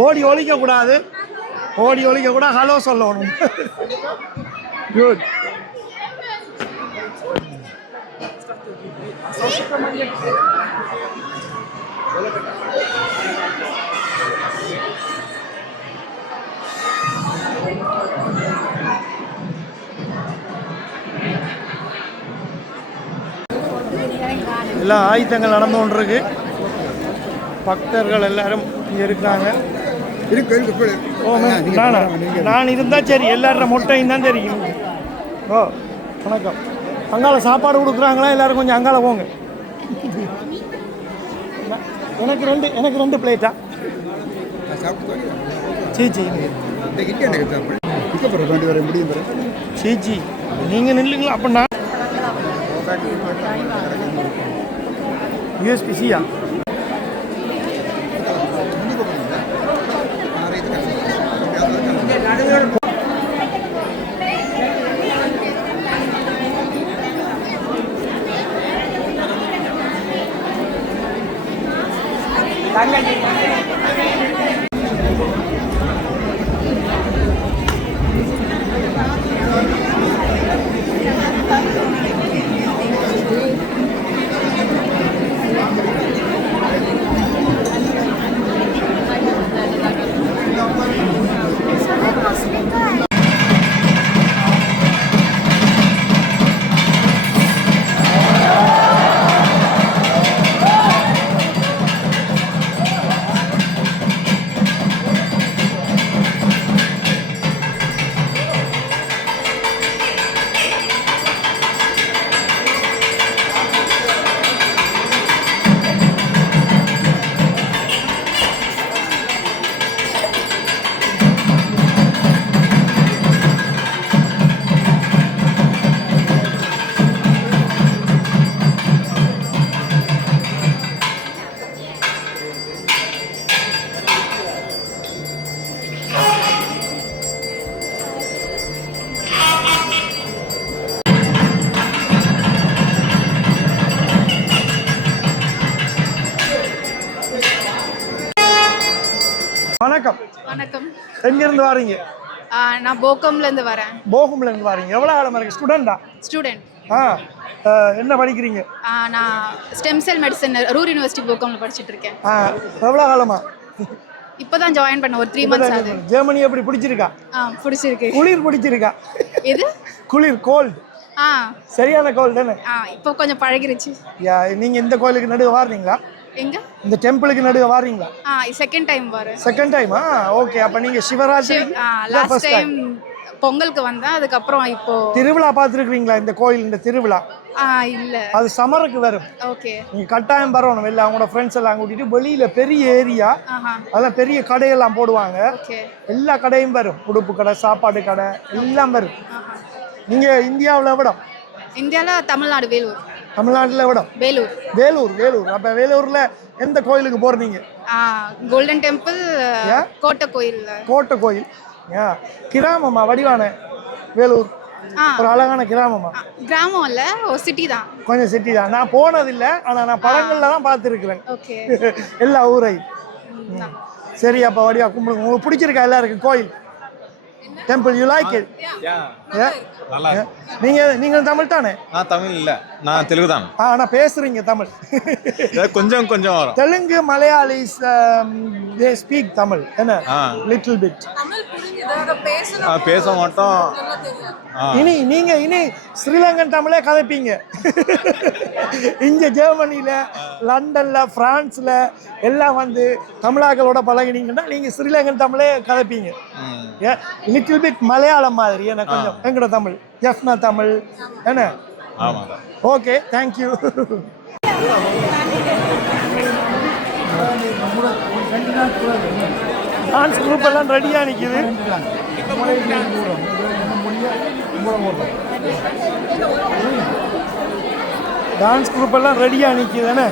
ஓடி ஒழிக்க கூடாது, ஓடி ஒழிக்க கூட ஹலோ சொல்லணும். குட். எல்லாம் ஆயுதங்கள் நடந்து கொண்டிருக்கு. பக்தர்கள் எல்லாரும் இங்கே இருக்கிறாங்க. நான் இருந்தால் சரி, எல்லாரும் மொட்டையும் தான் தெரியும். ஓ வணக்கம். அங்கால சாப்பாடு கொடுக்குறாங்களா? எல்லோரும் கொஞ்சம் அங்கால போங்க. எனக்கு ரெண்டு பிளேட்டா? சீச்சி சீச்சி நீங்கள் நில்லுங்களா? அப்படின்னா யூஎஸ்பிசியா? வணக்கம். வணக்கம். எங்கிருந்து வாரீங்க? நான் போகம்லேருந்து வரேன். போகம்லேருந்து வாரீங்க. எவ்வளோ காலமாக இருக்கு? ஸ்டூடெண்டா? ஸ்டூடெண்ட். என்ன படிக்கிறீங்க? நான் stem cell medicine Ruhr university போகம்ல படிச்சுட்டு இருக்கேன். எவ்வளோ காலமா? இப்போதான் ஜாயின் பண்ண ஒரு 3 months ஆகுது. ஜெர்மனி எப்படி பிடிச்சிருக்கா? பிடிச்சிருக்கு. குளிர் பிடிச்சிருக்கா? எது? குளிர், கோல்டு. சரியான கோல்டு தானே? இப்போ கொஞ்சம் பழகிருச்சு. நீங்கள் இந்த கோயிலுக்கு நடுவே வாரீங்களா? எங்க? இந்த டெம்பிளுக்கு நடுவே வாரீங்களா? செகண்ட் டைம் வரேன். செகண்ட் டைமா? ஓகே. அப்போ நீங்கள் சிவராத்திரி லாஸ்ட் டைம் பொங்கலுக்கு வந்தேன். அதுக்கப்புறம் இப்போ திருவிழா பார்த்துருக்கீங்களா? இந்த கோயில் இந்த திருவிழா இல்ல, அது சமருக்கு வரும். ஓகே. நீங்க கட்டாயம் வரணும். வெளில அவங்களோட ஃப்ரெண்ட்ஸ் எல்லாம் கூட்டிட்டு வெளியில பெரிய ஏரியா, அதெல்லாம் பெரிய கடையெல்லாம் போடுவாங்க. எல்லா கடையும் வரும். உடுப்பு கடை, சாப்பாடு கடை எல்லாம் வரும். நீங்க இந்தியாவில் எவ்வளோ? இந்தியாவில் தமிழ்நாடு, வேலூர். தமிழ்நாட்டில் எவ்வளோ? வேலூர். வேலூர். வேலூர். அப்போ வேலூரில் எந்த கோயிலுக்கு போகிறீங்க? கோல்டன் டெம்பிள், கோட்டை கோயில். கோட்டை கோயில். கிராமமா? வடிவான வேலூர் ஒரு அழகான கிராமமா? கிராமம் இல்ல, ஒரு சிட்டி தான். கொஞ்சம் சிட்டி தான். நான் போனதில்லை, ஆனால் நான் படங்கள்ல தான் பார்த்துருக்குறேன் எல்லா ஊரையும். சரி, அப்போ வடிவா கும்பிடுங்க. உங்களுக்கு பிடிச்சிருக்கா எல்லாருக்கும் கோயில் டெம்பிள்? You like it? நல்லா. நீங்கள் தமிழ் தானே? தமிழ் இல்ல, நான் தெலுங்கு தான். ஆனால் பேசுறீங்க தமிழ். கொஞ்சம் கொஞ்சம் வரும். தெலுங்கு, மலையாளிஸ் தே ஸ்பீக் தமிழ் என்ன? Little bit. பேச மாட்டோம். இனி ஸ்ரீலங்கன் தமிழே கதைப்பீங்க. இங்க ஜெர்மனியில, லண்டன்ல, பிரான்ஸ்ல எல்லாம் வந்து தமிழாக்களோட பழகினீங்கன்னா நீங்க ஸ்ரீலங்கன் தமிழே கதைப்பீங்க. லிட்டில் பிட் மலையாளம் மாதிரி என்ன? கொஞ்சம் எங்கட தமிழ், எஃப்னா தமிழ் என்ன? Okay, thank you. டான்ஸ் குரூப் எல்லாம் ரெடியா நிக்குது. டான்ஸ் குரூப் எல்லாம் ரெடியா நிக்குது.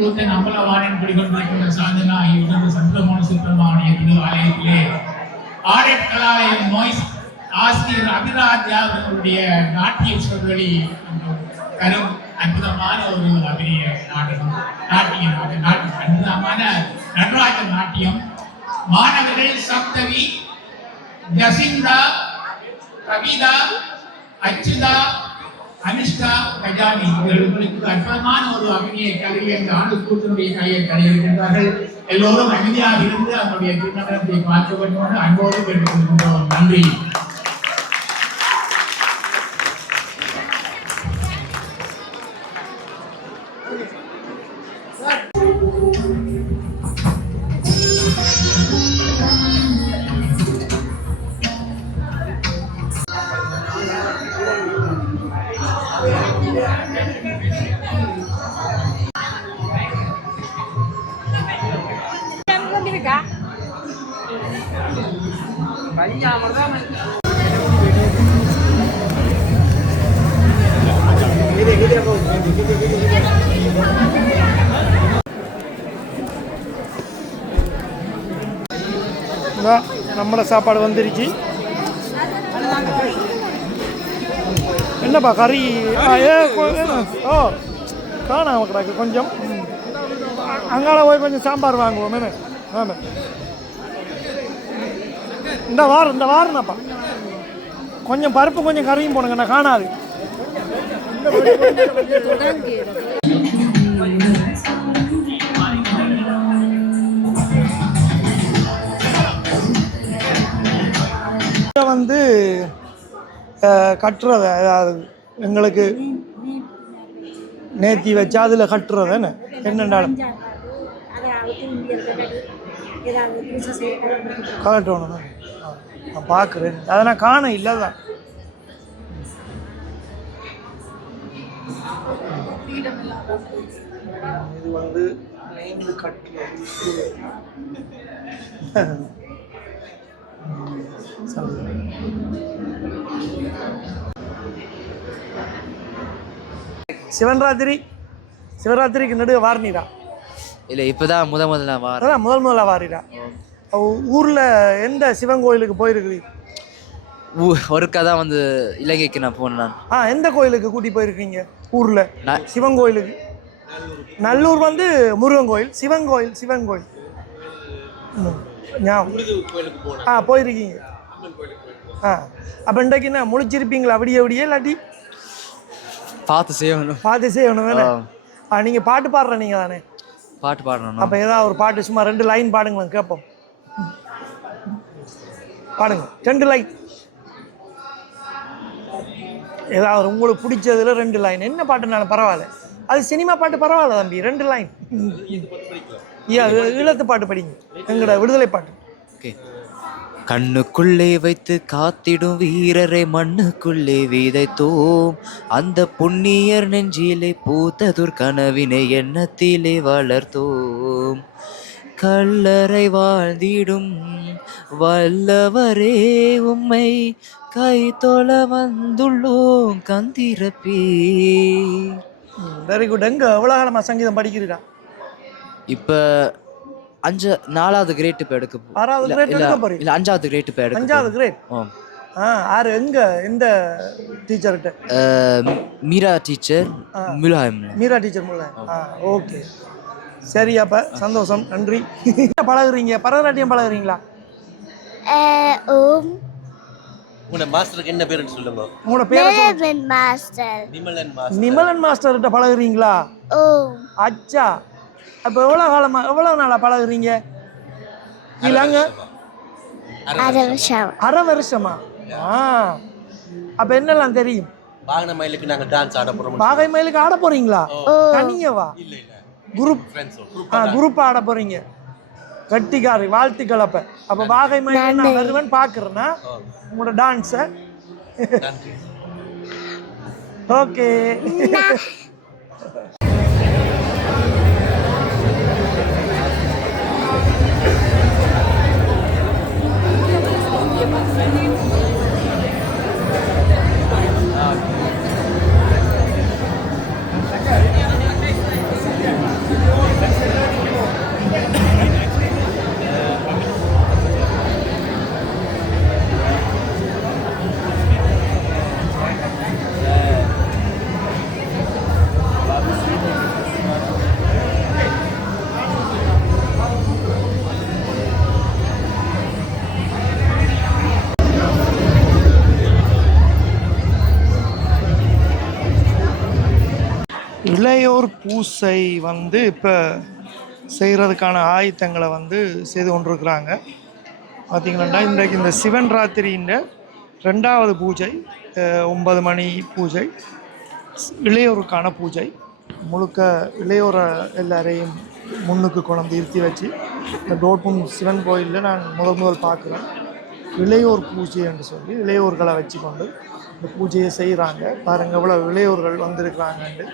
கூத்தன் அம்பலவாணன் குடிகொண்டிருக்கின்ற சாதனா இவரது சந்திரமோன சுப்பிரமணிய திரு ஆலயத்திலே ஆடட் கலாலயம் நோய்ஸ் ஆசிரியர் அபிராஜா அவர்களுடைய நாட்டிய சொல்வழி தரும் அற்புதமான ஒரு அபிநய நாடகம் அற்புதமான நடராஜ நாட்டியம். மாணவர்கள் சப்தவி, ஜசிந்தா, கவிதா, அச்சுதா, அனுஷ்கா, கஜானி இவர்களுக்கு அற்புதமான ஒரு அபிநய கலையை அந்த ஆண்டு கூட்டனுடைய கையை தருகின்றார்கள். எல்லோரும் அமைதியாக இருந்து அவருடைய திருநகரத்தை பார்க்க வேண்டும் என்று அன்போடு கேட்டுக்கொள்கின்றோம். நன்றி. நம்மள சாப்பாடு வந்துருச்சு. என்னப்பா கறி? ஓ காணாம கிடக்கு கொஞ்சம். அங்கால போய் கொஞ்சம் சாம்பார் வாங்குவோம். ஆமாம் இந்த வாரம்னாப்பா கொஞ்சம் பருப்பு கொஞ்சம் கறியும் போடுங்க. நான் காணாது. வந்து கட்டுறத அதாவது எங்களுக்கு நேர்த்தி வச்சா அதில் கட்டுறது என்னென்றாலும் கலட்டணும். நான் பார்க்குறேன். அதை நான் காண இல்லை தான். இது வந்து நேர்ந்து கட்டுறது. சிவராத்திரிக்கு நடுவே வாரினீரா? இல்லை, இப்போதான் முதல்ல வாரிடா. ஊரில் எந்த சிவன் கோயிலுக்கு போயிருக்குது? ஒருக்கா தான் வந்து இலங்கைக்கு நான் போனேன். எந்த கோயிலுக்கு கூட்டி போயிருக்கீங்க? ஊரில் சிவன் கோயிலுக்கு. நல்லூர் வந்து முருகன் கோயில். சிவன் கோயில் போயிருக்கீங்க. அப்போ இன்றைக்கு என்ன முழிச்சிருப்பீங்களா? விடிய இல்லாட்டி பார்த்து செய்யணும் வேணே. நீங்கள் பாட்டு பாடுற நீங்கள் தானே? பாட்டு பாடணும். அப்போ ஏதாவது ஒரு பாட்டு சும்மா 2 லைன் பாடுங்களேன், கேட்போம். பாடுங்க 2 லைன். ஏதாவது உங்களுக்கு பிடிச்சதுல 2 லைன். என்ன பாட்டுனாலும் பரவாயில்ல. அது சினிமா பாட்டு பரவாயில்ல தம்பி. 2 லைன். ஈழத்து பாட்டு படிங்க, எங்களோட விடுதலை பாட்டு. கண்ணுக்குள்ளே வைத்து காத்திடும் வீரரை மண்ணுக்குள்ளே விதைத்தோம். அந்த புண்ணியர் நெஞ்சிலே பூத்ததுர் கனவினை எண்ணத்திலே வளர்த்தோம். கல்லறை வாழ்ந்திடும் வல்லவரே உம்மை கை தொழ வந்துள்ளோம் கந்திரப்பே. Very good. எங்க எவ்வளோ காலமா சங்கீதம் படிக்கிறீரா? இப்போ 4வது கிரேட் இப்போ எடுக்க. 6வது கிரேட் எடுக்க போறீங்க? இல்லை 5வது கிரேட் இப்போ எடுக்க. 5வது கிரேட்? யாரு? எந்த டீச்சர்கிட்ட? Meera teacher Mulayam. Meera teacher Mulayam. Okay சரி. அப்போ சந்தோஷம், நன்றி. பழகுறீங்க? பரதநாட்டியம் பழகுறீங்களா? உங்களோட மாஸ்டருக்கு என்ன பேருன்னு சொல்லுங்க. உங்களோட பேர்? மாஸ்டர் நிமலன் மாஸ்டர்கிட்ட பழகுறீங்களா? அச்சா. அப்போ எவ்வளோ நாளாக பழகுறீங்க? இல்லைங்க, அரை வருஷமா? அப்போ என்னெல்லாம் தெரியும்? வாகன மயிலுக்கு நாங்கள் டான்ஸ் ஆட போகிறோம். வாகை மயிலுக்கு ஆட போகிறீங்களா? தனியவா? குரூப் ஆட போகிறீங்க. கட்டிக்காரி, வாழ்த்துக்கள். அப்போ வாகை மயில் நான் வருவேன் பார்க்குறேன்னா உங்களோட டான்ஸை. ஓகே. இளையோர் பூசை வந்து இப்போ செய்கிறதுக்கான ஆயத்தங்களை வந்து செய்து கொண்டிருக்கிறாங்க. பார்த்திங்கன்னா இன்றைக்கு இந்த சிவன் ராத்திரியின் 2வது பூஜை, 9 மணி பூஜை, இளையோருக்கான பூஜை. முழுக்க இளையோரை எல்லாரையும் முன்னுக்கு கொண்டு இருத்தி வச்சு இந்த டோட்புன் சிவன் கோயிலில் நான் முதல் பார்க்குறேன். இளையோர் பூஜை என்று சொல்லி இளையோர்களை வச்சு கொண்டு இந்த பூஜையை செய்கிறாங்க. பாருங்கள் எவ்வளோ இளையோர்கள் வந்திருக்கிறாங்கன்ட்டு.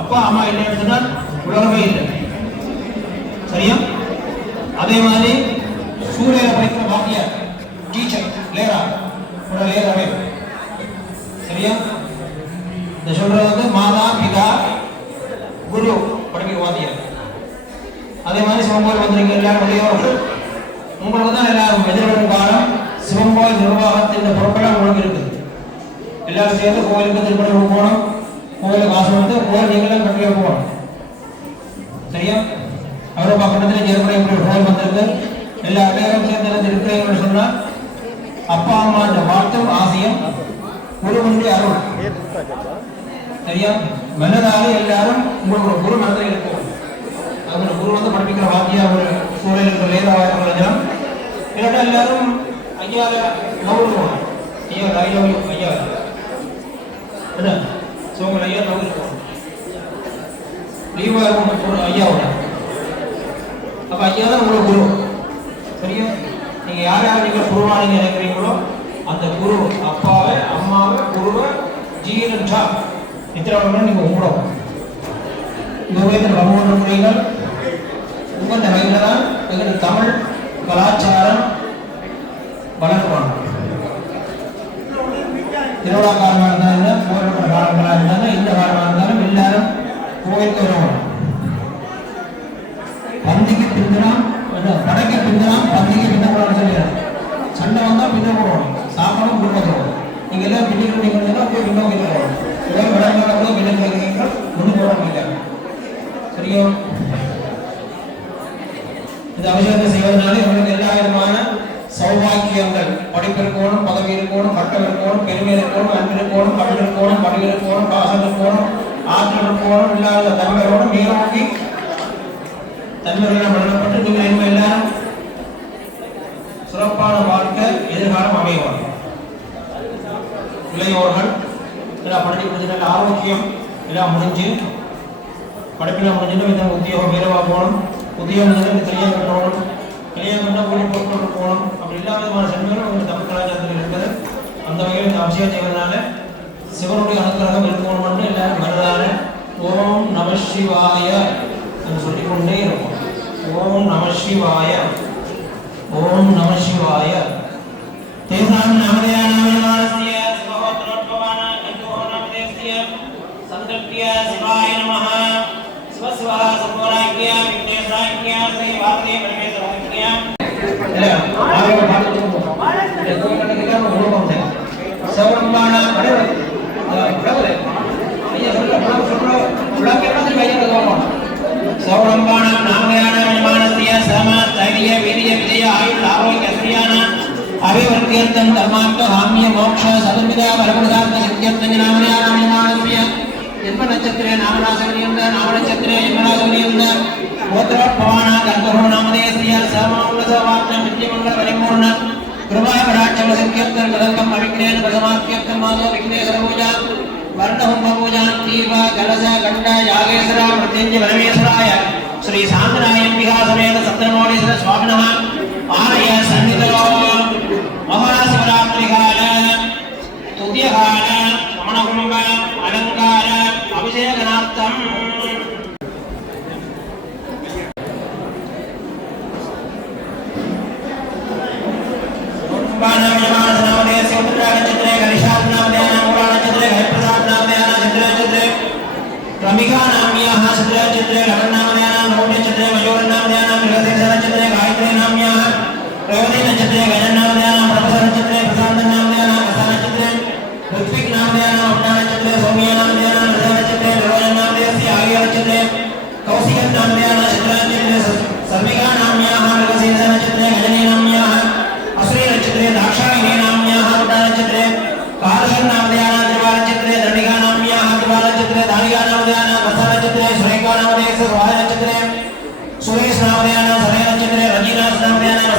அப்பா அம்மா இல்லைன்னு சொன்னால் உலகமே இல்லை. சரியா? அதே மாதிரி சூரியனை படிக்கிற வாத்தியார், டீச்சர், லேரா, லேராவே. சரியா? இந்த சொல்றது வந்து மாதா பிதா குரு படிக்கிற வாத்தியார். அதே மாதிரி சிவங்கோயில் வந்திருக்க எல்லாரும் வெளியோர்கள் உங்களுக்கு தான் எல்லாரும் எதிர்வரும் காலம் சிவங்கோயில் நிர்வாகத்தின் பொறுப்பெல்லாம் உங்களுக்கு இருக்குது. எல்லாரும் சேர்ந்து கோயிலுக்கு திருப்பணம் போகணும், கோயிலுக்கு காசு வந்து கோயில் நீங்களும் கட்டிய போகணும். சரியா? ஐரோப்பா கட்டத்தில் ஜெர்மனி கோயில் வந்திருக்கு. எல்லா எல்லாரும் சேர்ந்து இருக்கிறீங்கன்னு சொன்னால் அப்பா அம்மா வாழ்த்தும் ஆசையும் குருவனுடைய அருள். சரியா? மனதாலே எல்லாரும் உங்களுக்கு குரு மனதில் இருக்கும். அவங்க குரு வந்து படிப்பிக்கிற வாத்தியா ஒரு சூழல் இருக்கிற லேதாவாயிரம் இல்லாட்டா எல்லாரும் ஐயா நவுருவாங்க. ஐயா ஐயா ஐயா என்ன சோங்கள் ஐயா நவுருவாங்க. லீவாக இருக்கும் ஐயாவோட. அப்போ ஐயா தான் உங்களுக்கு குரு. சரியா? நீங்க யார் யார் நீங்க குருவா நீங்க நினைக்கிறீங்களோ அந்த குரு அப்பாவை அம்மாவை குருவை ஜீரன்ஷா இத்தனை நீங்க கும்பிடணும். இந்த பகவான் முறைகள் உங்க வகையில் தான் எங்களுடைய தமிழ் கலாச்சாரம் வளர்ப்பாங்க. திருவிழா காலமாக இருந்தாலும் போராட்ட காலங்களாக இருந்தாலும் இந்த காலமாக இருந்தாலும் எல்லாரும் கோயிலுக்கு வருவாங்க. பந்திக்கு பிந்தலாம் படைக்கு பிந்தலாம் பந்திக்கு பின்னக்கூடாது சொல்லிடுறாங்க. சண்டை வந்தால் பின்ன போடுவோம், சாப்பாடும் பின்னோம். நீங்கள் எல்லாம் பின்னிட்டு நீங்கள் போய் பின்னோம் போகணும். உடல் விளையாட கூட பின்ன வைக்கிறீர்கள் ஒன்றும் போட முடியல. சரியா? இந்த அவசியத்தை செய்வதனால இவங்களுக்கு எல்லா விதமான சௌபாக்கியங்கள் படிப்பு இருக்கணும், பதவி இருக்கணும், பட்டம் இருக்கணும், பெருமை இருக்கணும், அன்பு இருக்கணும், தமிழ் இருக்கணும், பணிவு இருக்கணும், பாசம் இருக்கணும், ஆற்றல் இருக்கணும், இல்லாத தன்மையோடு மேலோங்கி தன்மைகள் வழங்கப்பட்டு நீங்கள் இனிமே எல்லாரும் சிறப்பான வாழ்க்கை எதிர்காலம் அமைவாங்க. இளையோர்கள் எல்லாம் படிச்சு முடிஞ்சு ஆரோக்கியம் எல்லாம் முடிஞ்சு படிப்பில் முடிஞ்சுட்டு இந்த உத்தியோகம் வேலைவா போகணும், உத்தியோகம் கல்யாணம் கட்டணும், கல்யாணம் பண்ணால் கூலி போட்டு போகணும். அப்படி எல்லா விதமான சென்மைகளும் உங்கள் தமிழ் கலாச்சாரத்தில் இருக்குது. அந்த வகையில் இந்த அவசியம் செய்வதனால சிவனுடைய அனுக்கிரகம் இருக்கணும்னு எல்லாரும் வருதான ஓம் நம சிவாய சொல்லிக்கொண்டே இருக்கும். ஓம் நம சிவாய, ஓம் நம சிவாய. தேசாம் நாமதேயானாமயமானஸ்ய சிவஹோத்ரோத்பவான கந்தோ நாமதேஸ்ய சங்கல்ப்ய சிவாய நமஹ. சிவசிவா சர்வராஜ்ய விக்னேஸ்வராஜ்ய ஸ்ரீ வாசுதேவ பரமேஸ்வராஜ்ய. இல்ல ஆரோக்கிய பாட்டு இந்த கோயிலுக்கு நம்ம போறோம். சவரம்பான கடவுள் கடவுளே ஐயா சொல்ற உலகத்துல கையில போறோம். சவரம்பான நாமயானாமயமானஸ்ய சம தைரிய வீரிய விஜய ஆயுள் ஆரோக்கிய ஸ்ரீயான அபிவர்த்தியர்த்தம் தர்மார்த்த காமிய மோட்ச சதமிதா பரமதார்த்த சித்தியர்த்தம் நாமயானாமயமானஸ்ய ஜென்ம நட்சத்திரே நாமராசகனியந்த நாமநட்சத்திரே யமராசகனியந்த கோத்ரோத்பவான கந்தோ நாமதேஸ்ய சமாவுலசவாக்னம் வித்யமங்கல பரிபூர்ண கிருபாகடாட்சம சத்யர்த்தம் கதங்கம் அவிக்னேன பரமாத்யர்த்தம் மாதோ விக்னேஸ்வர பூஜா வர்ணஹும்ப பூஜா தீப கலச கண்ட யாகேஸ்வர மிருத்யுஞ்சய பரமேஸ்வராய ஸ்ரீ சாந்தராயன் விகாசமேத சப்தமோடீஸ்வர சுவாமினஹ ஆலய சன்னிதோ மகாசிவராத்திரி கால துதிய கால ரமணகும்ப அலங்கார அபிஷேகனார்த்தம் रमिका नाम्याः चित्रे लवन्नामयानां नौम्यचित्रे मयूरनामयानां मृगशेषरचित्रे गायत्री नाम्याः प्रयोदिनचित्रे गजन्नामयानां प्रभसरचित्रे प्रशान्तनामयानां प्रसादचित्रे ऋत्विक्नामयानां अवज्ञानचित्रे सौम्यनामयानां हृदयचित्रे निर्वजन्नामयस्य आयुर्चित्रे कौशिकनामयानां चित्रचित्रे सर्विका नाम्याः मृगशेषरचित्रे गजनी नाम्याः अश्रीरचित्रे दाक्षायणी नाम्याः अवज्ञानचित्रे कार्षन्नामयानां त्रिवारचित्रे दण्डिका नाम्याः त्रिवारचित्रे दालिका नामयानां प्रसादचित्रे सुरेखा नामयस्य स्वाहाचित्रे सुरेश नामयानां सरेणचित्रे रजिनाथ नामयानां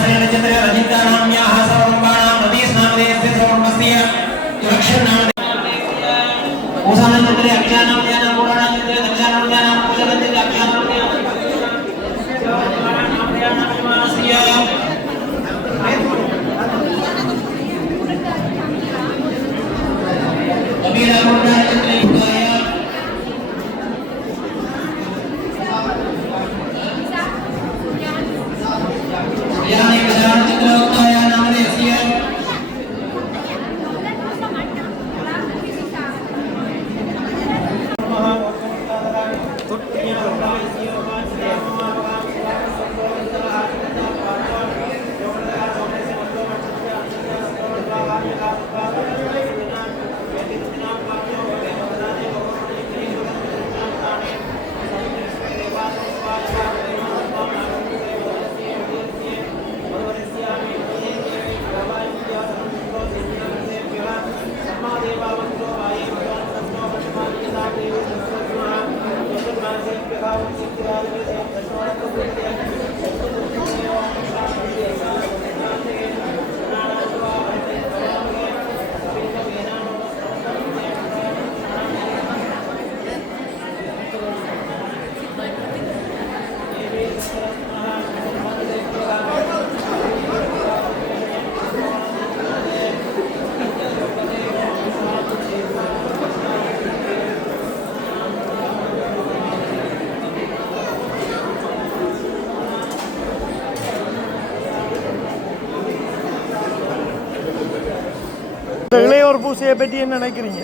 இளையோர் பூசையை பற்றி என்ன நினைக்கிறீங்க?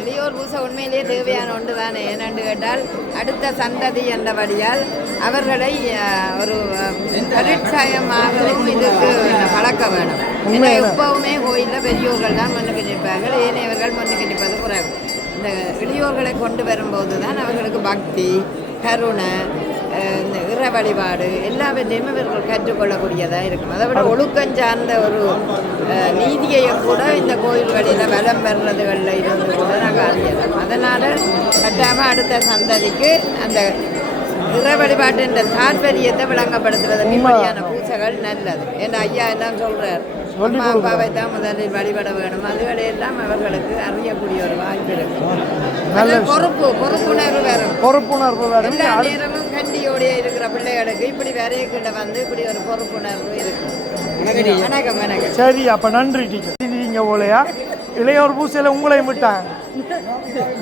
இளையோர் பூசை உண்மையிலேயே தேவையான ஒன்று தானே. ஏனென்று கேட்டால் அடுத்த சந்ததி என்றபடியால் அவர்களை ஒரு பரிட்சாயமாகவும் இதுக்கு பழக்க வேணும். ஏன்னா எப்பவுமே கோயிலில் பெரியோர்கள் தான் முன்னுக்கு நிற்பார்கள், ஏனையவர்கள் முன்னுக்கு நிற்பது குறைவு. இந்த இளையோர்களை கொண்டு வரும்போது தான் அவர்களுக்கு பக்தி, கருணை, இந்த இற வழிபாடு எல்லாவற்றையும் இவர்கள் கற்றுக்கொள்ளக்கூடியதாக இருக்கும். அதை விட ஒழுக்கம் சார்ந்த ஒரு நீதியையும் கூட இந்த கோயில்களில் வலம் பெறுறதுகளில் இருந்து கூட நாங்கள் அறியலாம். அதனால் கட்டாமல் அடுத்த சந்ததிக்கு அந்த இற வழிபாட்டின் தாற்பயத்தை விளங்கப்படுத்துவது நிம்மதியான பூசைகள் நல்லது. ஏன்னா ஐயா எல்லாம் சொல்கிறார், அம்மா அப்பாவை தான் முதலில் வழிபட வேணும். அதுகளையெல்லாம் அவர்களுக்கு அறியக்கூடிய ஒரு வாய்ப்பு இருக்கு. பொறுப்புணர்வு வரும். எல்லா நேரமும் கண்டியோடைய இருக்கிற பிள்ளைகளுக்கு இப்படி வரையக்கிட்ட வந்து இப்படி ஒரு பொறுப்புணர்வு இருக்கு. வணக்கம் வணக்கம். சரி, அப்போ நன்றி டீச்சர். நீங்க போலையா இளையோர் பூசையில் உங்களையும் விட்டாங்க?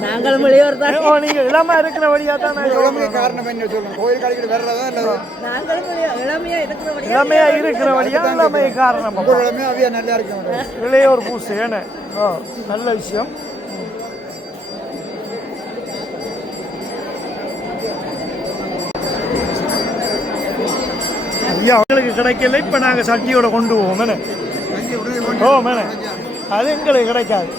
நாங்களும் இளையோர் தான். நீங்க இளமா இருக்கிற வழியா தான் காரணம் என்ன சொல்லுங்க? கோயில் கடைக்கு வர்றதா இல்லை? இளமையா இருக்கிற வழியா இளமைய காரணம்? நல்லா இருக்கு இளையோர் பூசை. என்ன நல்ல விஷயம். ஐயா அவங்களுக்கு கிடைக்கல, இப்போ நாங்கள் சட்டியோட கொண்டு போவோம். மேலே மேலே அது எங்களுக்கு கிடைக்காது.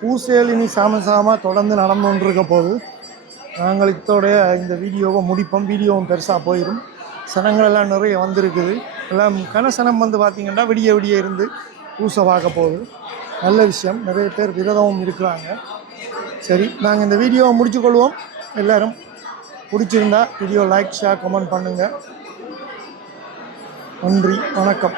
பூசையில் இனி சாம தொடர்ந்து நடந்து கொண்டிருக்க போது நாங்கள் இதோடைய இந்த வீடியோவை முடிப்போம். வீடியோவும் பெருசாக போயிடும். சனங்கள் எல்லாம் நிறைய வந்திருக்குது. எல்லாம் கனசனம் வந்து பார்த்திங்கன்னா விடிய இருந்து பூசை பார்க்க போகுது. நல்ல விஷயம். நிறைய பேர் விரதமும் இருக்கிறாங்க. சரி, நாங்கள் இந்த வீடியோவை முடிச்சுக்கொள்வோம். எல்லோரும் பிடிச்சிருந்தா வீடியோ லைக், ஷேர், கமெண்ட் பண்ணுங்கள். நன்றி, வணக்கம்.